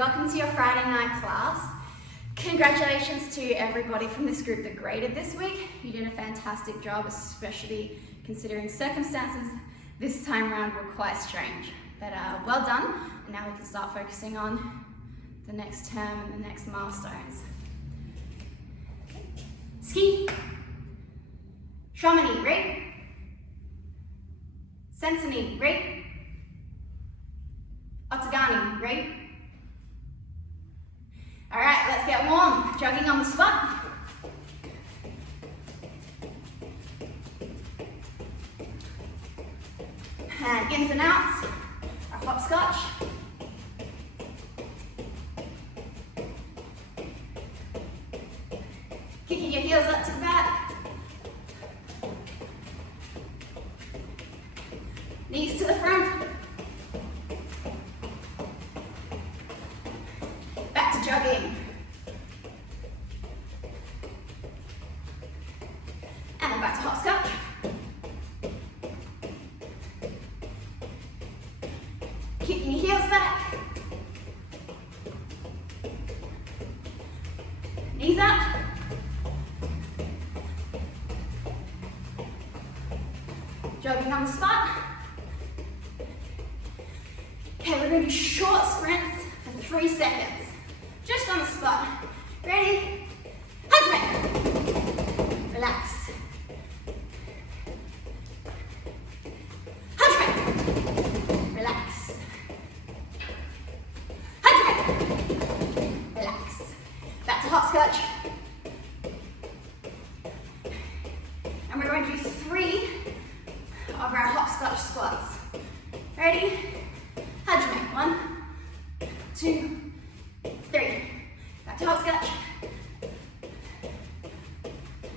welcome to your Friday night class. Congratulations to everybody from this group that graded this week. You did a fantastic job, especially considering circumstances this time around were quite strange. But well done, and now we can start focusing on the next term and the next milestones. Ski, Chamonix, right? Sensini, right? Ottagani, right? All right, let's get warm. Jogging on the spot. And ins and outs, our hopscotch. Kicking your heels up to the back. Knees to the front. Back to jogging. And then back to hopscotch. Kicking your heels back. Knees up. Jogging on the spot. Okay, we're going to do short sprints for 3 seconds. Just on the spot. Ready? Hajime. Relax. Hajime. Relax. Hajime. Relax. Back to hopscotch. And we're going to do 3 of our hopscotch squats. Ready? Hajime. 1, 2, 3. Back to hopscotch.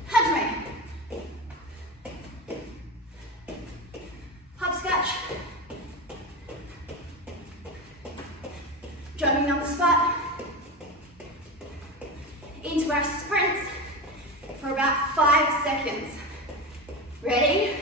Hajime. Hopscotch. Jogging on the spot. Into our sprints for about 5 seconds. Ready?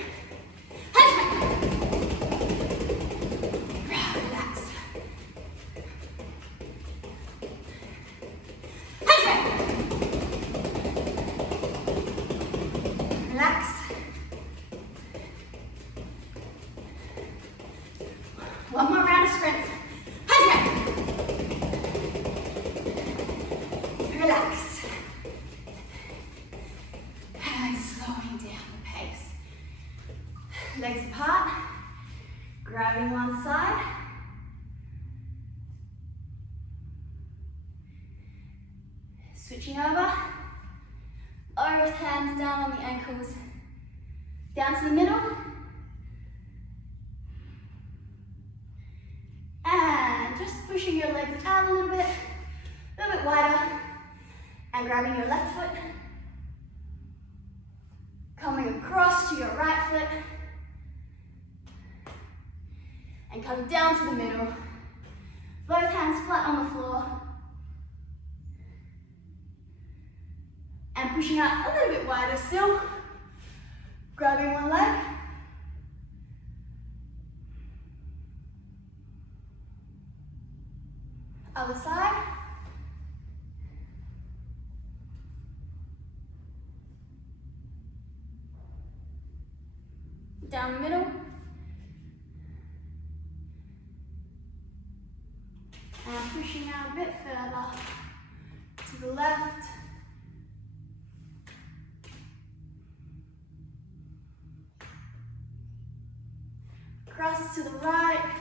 One more round of sprints. Relax. And slowing down the pace. Legs apart. Grabbing one side. Switching over. Both hands down on the ankles. Down to the middle. And just pushing your legs out a little bit wider, and grabbing your left foot, coming across to your right foot, and coming down to the middle. Both hands flat on the floor, and pushing out a little bit wider still, grabbing one leg, other side. Down the middle. And pushing out a bit further to the left. Cross to the right.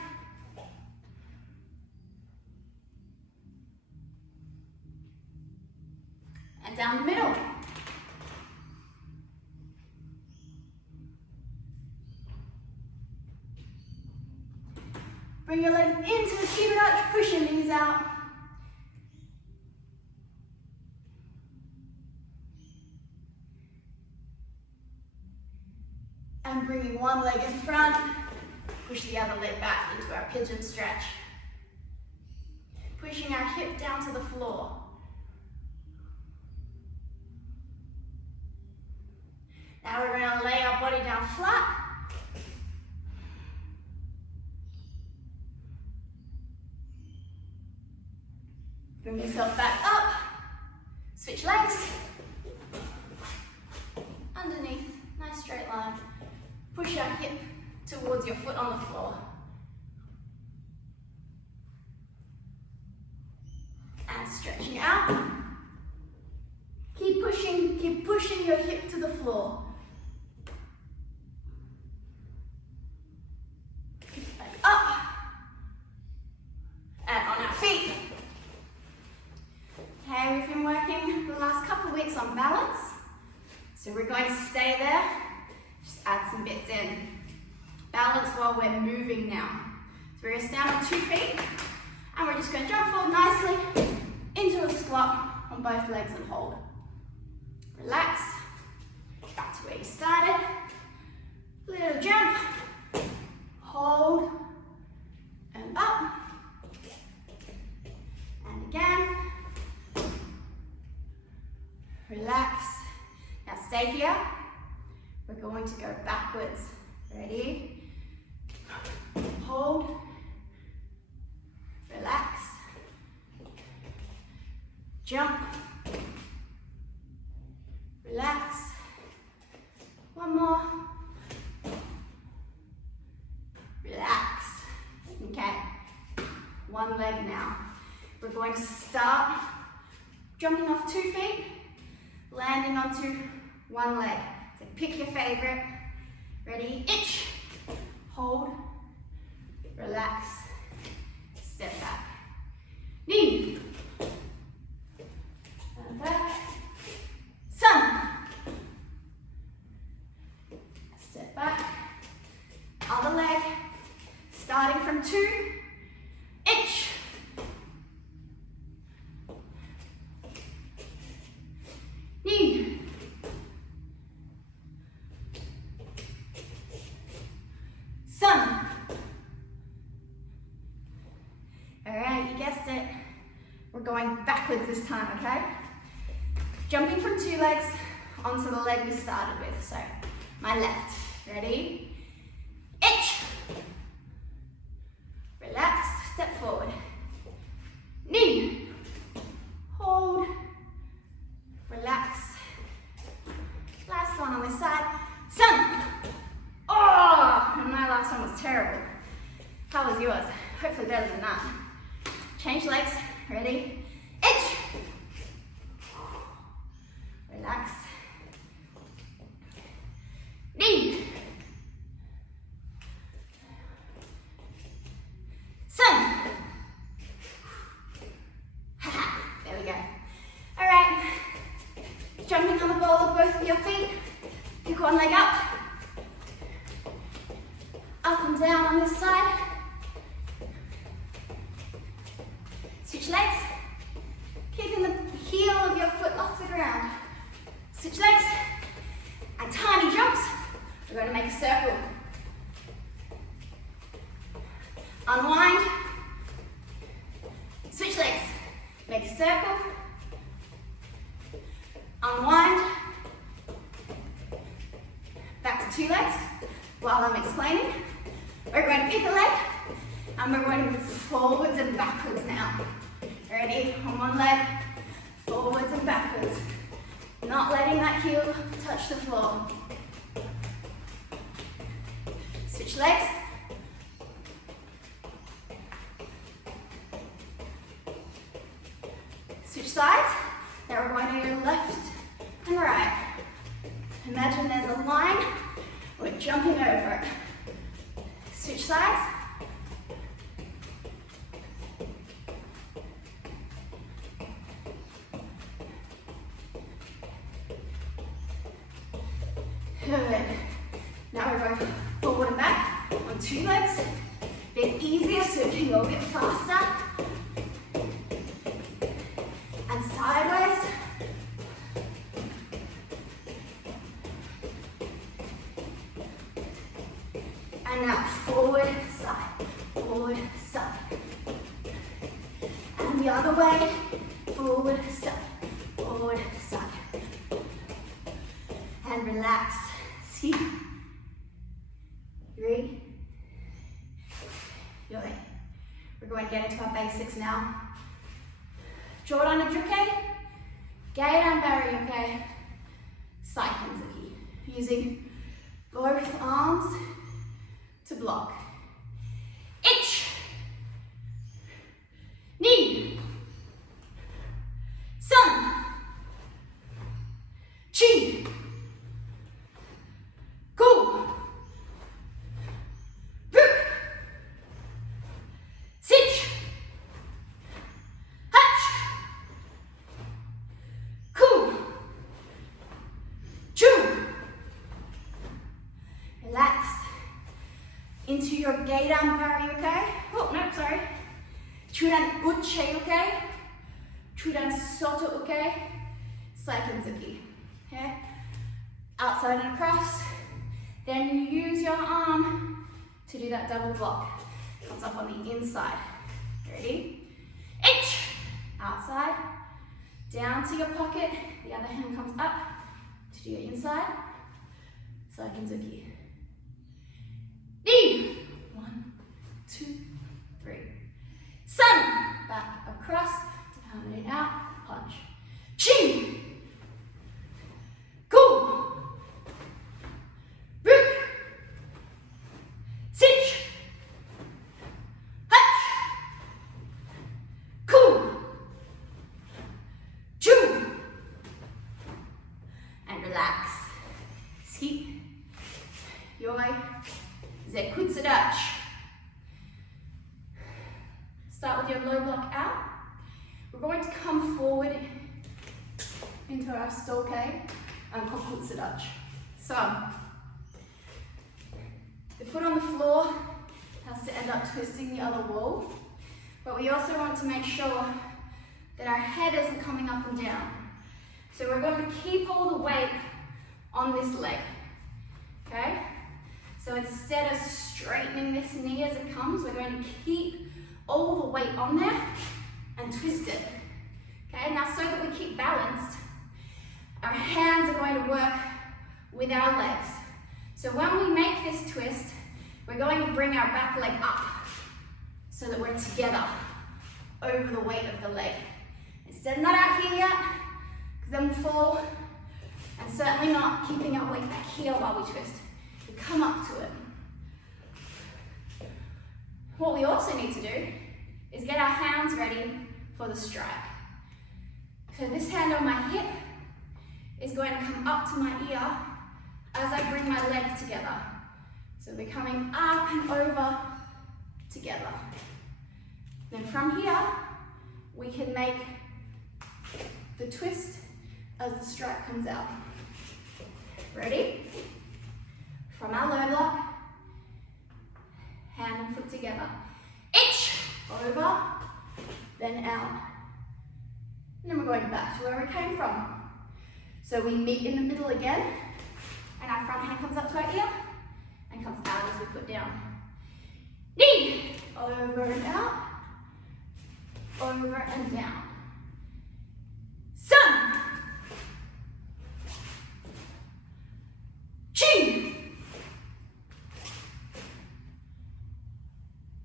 And down the middle. Bring your legs into the cupid arch, push your knees out. And bringing one leg in front, push the other leg back into our pigeon stretch. Pushing our hip down to the floor. Now we're going to lay our body down flat. Bring yourself back up. Switch legs. Underneath, nice straight line. Push your hip towards your foot on the floor. And stretching out. Keep pushing your hip to the floor. Back up. And on our feet. Okay, we've been working the last couple of weeks on balance. So we're going to stay there. Just add some bits in. Balance while we're moving now. So we're going to stand on 2 feet. And we're just going to jump forward nicely into a squat on both legs and hold. Relax. Back to where you started. Little jump. Hold. And up. And again. Relax. Now stay here. We're going to go backwards. Ready? Hold. Relax. Jump. Relax. One more. Relax. Okay. One leg now. We're going to start jumping off 2 feet, landing onto one leg. So pick your favorite. Ready? Itch. Hold. Relax. Step back. Knee. And back. Sun. Step back. Other leg. Starting from 2. Itch. Knee. Sun. All right, you guessed it. We're going backwards this time, okay? Jumping from 2 legs onto the leg we started with. So, my left. Ready? Itch. Relax, step forward. Knee. Hold. Relax. Last one on this side. Sun. Oh, and my last one was terrible. How was yours? Hopefully better than that. Change legs. Ready? Itch. Relax. Knee. Sun. There we go. All right. Jumping on the ball of both of your feet. Pick one leg up. Up and down on this side. Switch legs. Keeping the heel of your foot off the ground. Switch legs. And tiny jumps. We're going to make a circle. Unwind. Switch legs. Make a circle. Unwind. Back to 2 legs. While I'm explaining, we're going to pick a leg and we're going to move forwards and backwards now. Ready? On one leg, forwards and backwards. Not letting that heel touch the floor. Switch legs. Switch sides. Now we're going to go left and right. Imagine there's a line. We're jumping over it. Switch sides. Good. Now we're going forward and back on 2 legs. Bit easier, so you can go a bit faster. And sideways. And now forward, side. And the other way, forward, side. And relax. See? 3. Good. We're going to get into our basics now. Jordan Juke, Gaidan Barryuke, Saikenzuki. Using both arms to block. Ich, Ni, Sun, Chi, Go, Ruk, Sich, Hutch, Ku, Chu. Relax into your Gaidan Barryuke. Oh, no, sorry. Chudan Uche Uke, Chudan Soto Uke, Saikenzuki. Okay? Outside and across. Then you use your arm to do that double block. Comes up on the inside. Ready? H. Outside. Down to your pocket. The other hand comes up to do your inside. Saikenzuki. Knee. 1, 2, 3. Sun. Back across. Down and out. Punch. Chin. Go. Rook. Sich. Hutch. Cool. Chew. And relax. See? Yoi. Zekutsudachi. Start with your low block out. We're going to come forward into our stoke and kokutsudachi. So, the foot on the floor has to end up twisting the other wall, but we also want to make sure that our head isn't coming up and down. So we're going to keep all the weight on this leg, okay? So instead of straightening this knee as it comes, we're going to keep all the weight on there and twist it. Okay, now so that we keep balanced, our hands are going to work with our legs. So when we make this twist, we're going to bring our back leg up so that we're together over the weight of the leg. Instead, not out here yet, because then we'll fall, and certainly not keeping our weight back here while we twist. We come up to it. What we also need to do is get our hands ready for the strike. So this hand on my hip is going to come up to my ear as I bring my leg together. So we're coming up and over together. Then from here, we can make the twist as the strike comes out. Ready? From our low block, hand and foot together. Ich, over, then out. And then we're going back to where we came from. So we meet in the middle again, and our front hand comes up to our ear, and comes out as we put down. Knee, over and out, over and down. Sun, chin,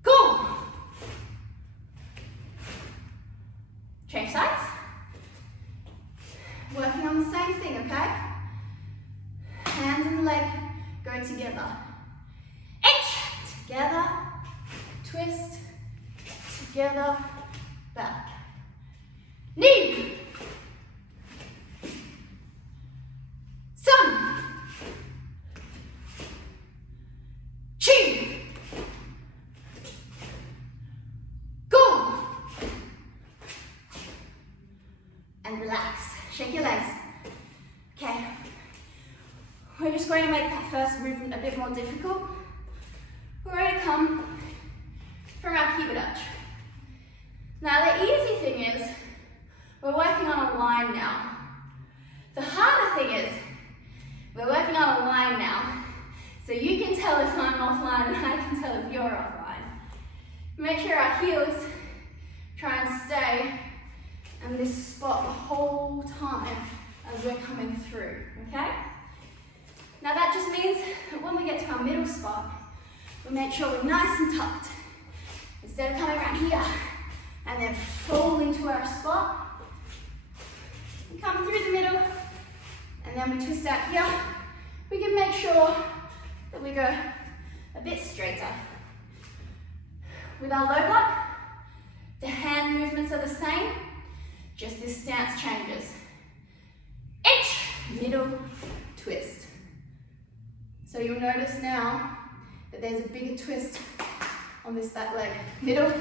go. Change sides. Working on the same thing, okay? Hand and leg go together. H, together, twist, together, back. Knee, sun, chin, go, and relax. Shake your legs. Okay, we're just going to make that first movement a bit more difficult. We're going to come from our kibadachi. Now the easy thing is, we're working on a line now. The harder thing is, we're working on a line now. So you can tell if I'm offline and I can tell if you're offline. Make sure our heels try and stay in this spot the whole time as we're coming through, okay? Now that just means that when we get to our middle spot, we make sure we're nice and tucked. Instead of coming around here and then falling to our spot, We come through the middle, and then we twist out here. We can make sure that we go a bit straighter. With our low block, the hand movements are the same, just this stance changes. Inch, middle, twist. So you'll notice now that there's a bigger twist on this back leg. Middle,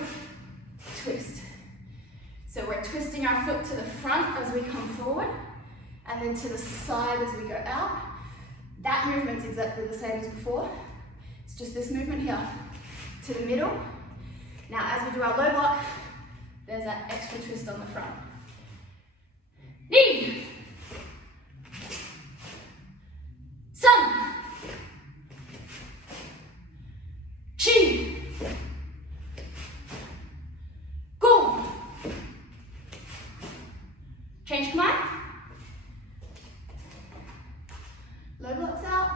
twist. So we're twisting our foot to the front as we come forward, and then to the side as we go out. That movement's exactly the same as before. It's just this movement here, to the middle. Now as we do our low block, there's that extra twist on the front. Knee. Sun. Chi. Go. Change command. Low blocks out.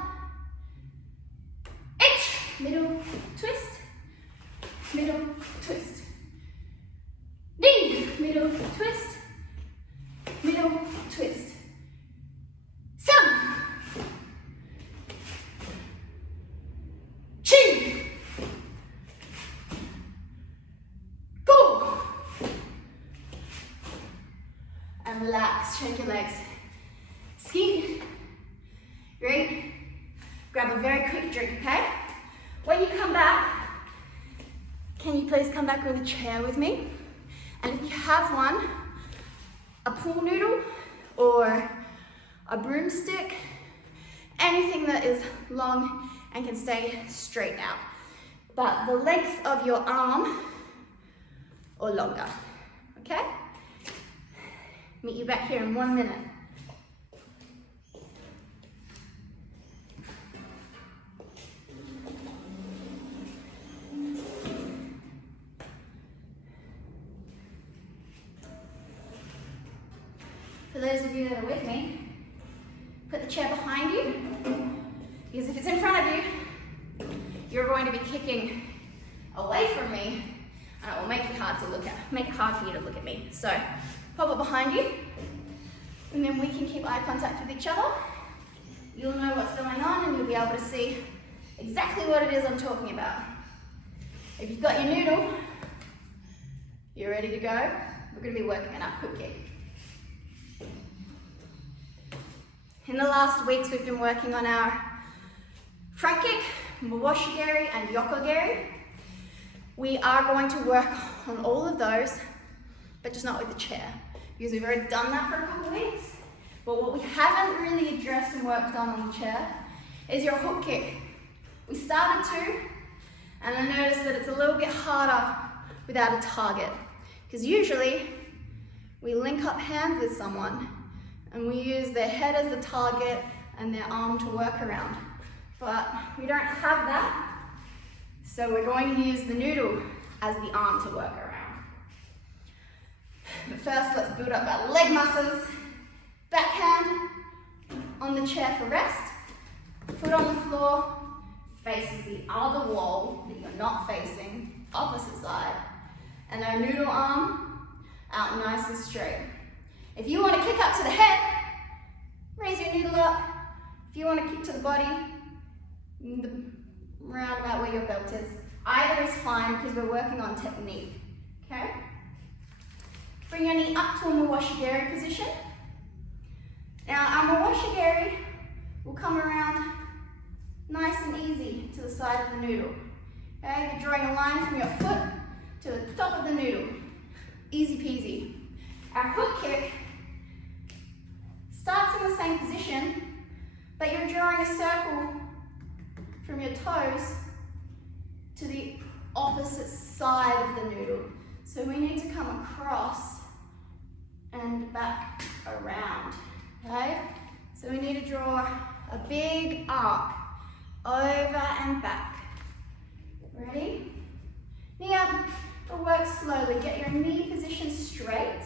H. Middle twist. Middle twist. D. Middle twist. Middle twist. Sun. Chi. Go. And relax, shake your legs. Ski. Great. Grab a very quick drink, okay? When you come back, can you please come back with a chair with me? And if you have one, a pool noodle or a broomstick, anything that is long and can stay straight out. But the length of your arm or longer, okay? Meet you back here in 1 minute. For those of you that are with me, put the chair behind you, because if it's in front of you, you're going to be kicking away from me, and it will make it hard for you to look at me. So pop it behind you, and then we can keep eye contact with each other. You'll know what's going on, and you'll be able to see exactly what it is I'm talking about. If you've got your noodle, you're ready to go. We're going to be working on our quick kick. In the last weeks, we've been working on our front kick, mawashigeri and yokogeri. We are going to work on all of those, but just not with the chair, because we've already done that for a couple of weeks. But what we haven't really addressed and worked on the chair is your hook kick. We started to, and I noticed that it's a little bit harder without a target, because usually we link up hands with someone and we use their head as the target and their arm to work around. But we don't have that, so we're going to use the noodle as the arm to work around. But first, let's build up our leg muscles. Backhand on the chair for rest, foot on the floor, faces the other wall that you're not facing, opposite side, and our noodle arm out nice and straight. If you want to kick up to the head, raise your noodle up. If you want to kick to the body, round about where your belt is. Either is fine because we're working on technique, okay? Bring your knee up to a mawashigeri position. Now our mawashigeri will come around nice and easy to the side of the noodle. Okay, you're drawing a line from your foot to the top of the noodle. Easy peasy. Our hook kick starts in the same position, but you're drawing a circle from your toes to the opposite side of the noodle. So we need to come across and back around, okay? So we need to draw a big arc over and back. Ready? Knee up, but work slowly. Get your knee position straight.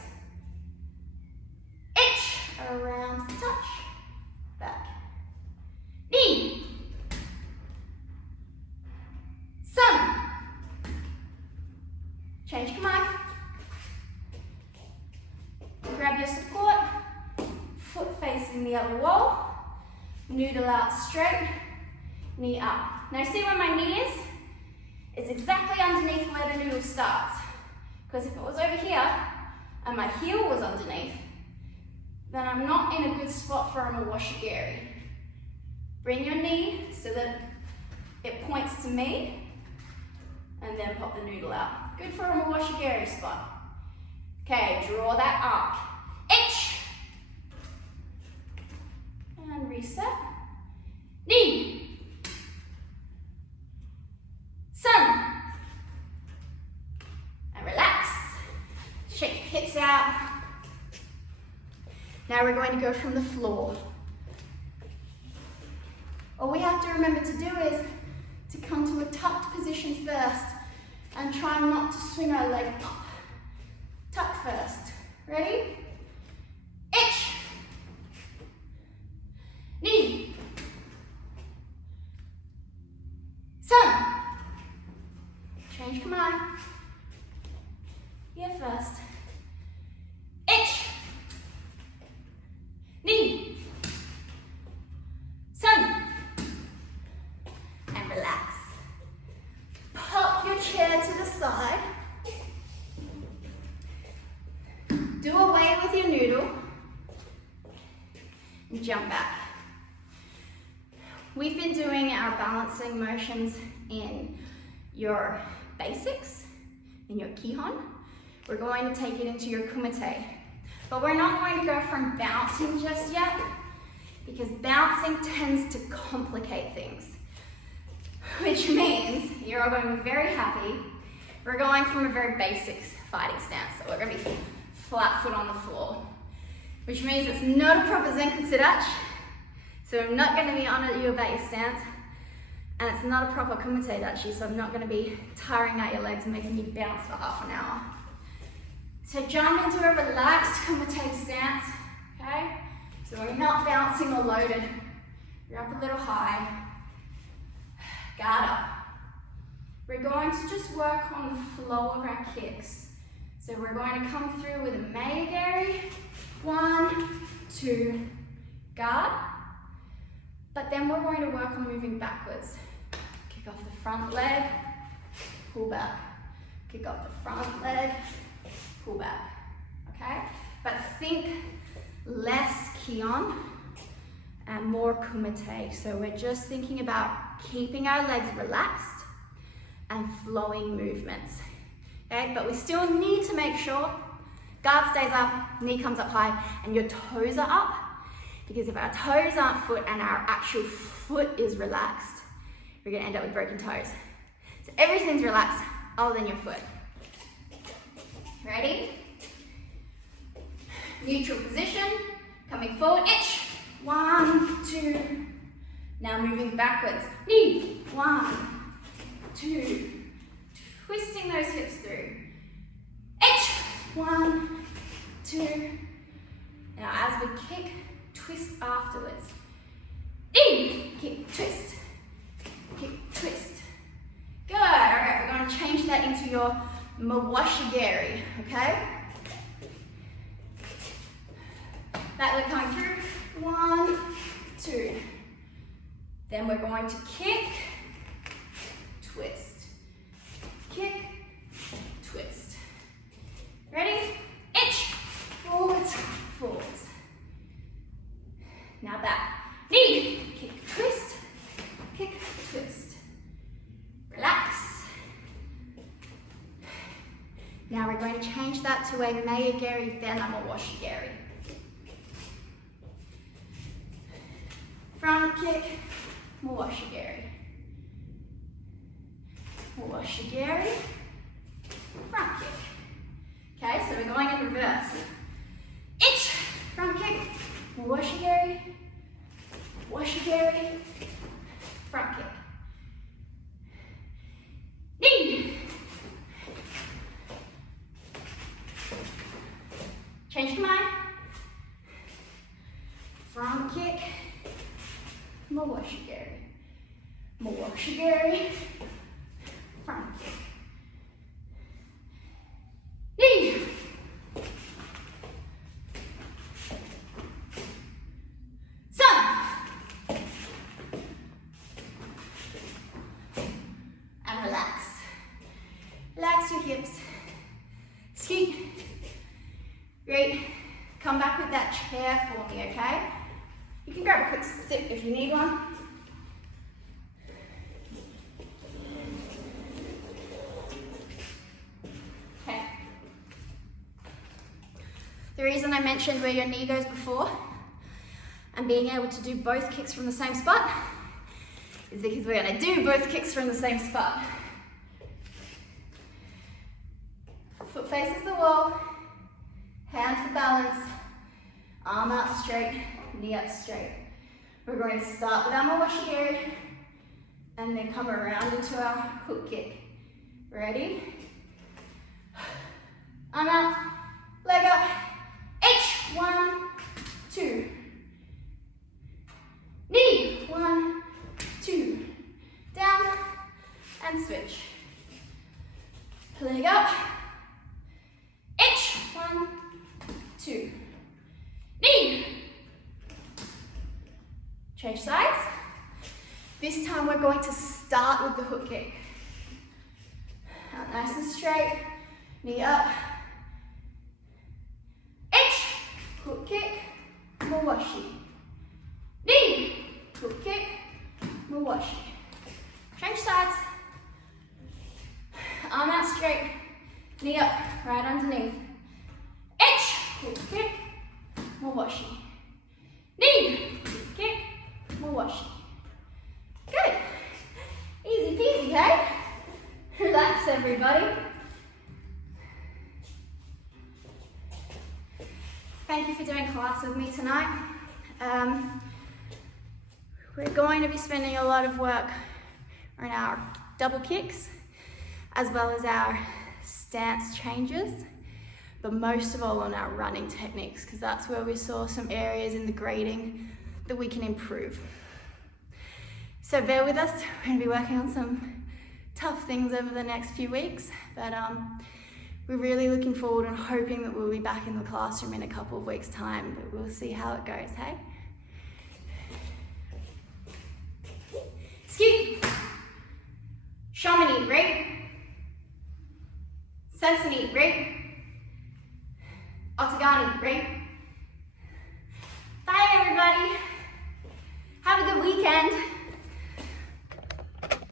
Inch, around, touch, back. Knee. Sun. Change command. Grab your support foot facing the other wall. Noodle out straight, knee up. Now see where my knee is? It's exactly underneath where the noodle starts. Because if it was over here and my heel was underneath, then I'm not in a good spot for a mawashigiri. Bring your knee so that it points to me, and then pop the noodle out. Good for a mawashigiri spot. Okay, draw that arc. Ich. And reset. Knee. Sun. And relax. Shake your hips out. Now we're going to go from the floor. All we have to remember to do is to come to a tucked position first and try not to swing our leg up. Tuck first. Ready? Ich. Knee. Sun. Change command. Here first. Ich. Knee. Sun. And relax. Pop your chair to the side. Do away with your noodle. And jump back. We've been doing our balancing motions in your basics, in your kihon. We're going to take it into your kumite. But we're not going to go from bouncing just yet, because bouncing tends to complicate things. Which means you're all going to be very happy. We're going from a very basic fighting stance. So we're going to be flat foot on the floor. Which means it's not a proper Zenkutsudachi. So I'm not going to be on your base stance. And it's not a proper kumite dachi, so I'm not going to be tiring out your legs and making you bounce for half an hour. So jump into a relaxed kumite stance, okay? So we're not bouncing or loaded. You're up a little high. Guard up. We're going to just work on the flow of our kicks. So we're going to come through with a meigeri. 1, 2, guard. But then we're going to work on moving backwards. Kick off the front leg, pull back. Kick off the front leg, pull back, okay? But think less kion and more kumite. So we're just thinking about keeping our legs relaxed and flowing movements, okay? But we still need to make sure guard stays up, knee comes up high, and your toes are up. Because if our toes aren't foot and our actual foot is relaxed, we're gonna end up with broken toes. So everything's relaxed other than your foot. Ready? Neutral position, coming forward, ich. 1, 2. Now moving backwards, knee. 1, 2. Twisting those hips through. Ich. 1, 2. Now as we kick, twist afterwards. Kick, twist. Kick, twist. Good. All right, we're going to change that into your mawashigiri, okay? That leg coming through. 1, 2. Then we're going to kick, twist. Kick, twist. Ready? Ich. Forwards, forwards. Now back. Knee. Kick, twist. Kick, twist. Relax. Now we're going to change that to a meigeri, then a mawashigiri. Front kick, mawashigiri. Mawashigiri, front kick. Okay, so we're going in reverse. Ich, front kick, mawashigiri, washigiri, front kick. Knee. Change command. Front kick, mawashigiri. Mawashigiri, front kick. Knee. to your hips. Scoot. Great. Come back with that chair for me, okay? You can grab a quick sip if you need one. Okay. The reason I mentioned where your knee goes before and being able to do both kicks from the same spot is because we're going to do both kicks from the same spot. Foot faces the wall, hand for balance, arm out straight, knee up straight. We're going to start with our mawashi here and then come around into our hook kick. Ready? Arm out, leg up, H, 1, 2. Knee, 1, 2. Down and switch. Leg up, H, 1, 2. Knee. Change sides. This time we're going to start with the hook kick. Out nice and straight, knee up. H, hook kick, mawashi. Knee, hook kick, mawashi. Change sides. Arm out straight, knee up, right underneath. H, hook kick, mawashi. Knee, hook kick, mawashi. Good. Easy peasy, hey? Relax, everybody. Thank you for doing class with me tonight. We're going to be spending a lot of work on our double kicks as well as our stance changes, but most of all on our running techniques, because that's where we saw some areas in the grading that we can improve. So bear with us, we're going to be working on some tough things over the next few weeks, but we're really looking forward and hoping that we'll be back in the classroom in a couple of weeks' time, but we'll see how it goes, hey? Scoot. Shamani, right? Sensini, right? Otagani, right? Bye, everybody. Have a good weekend.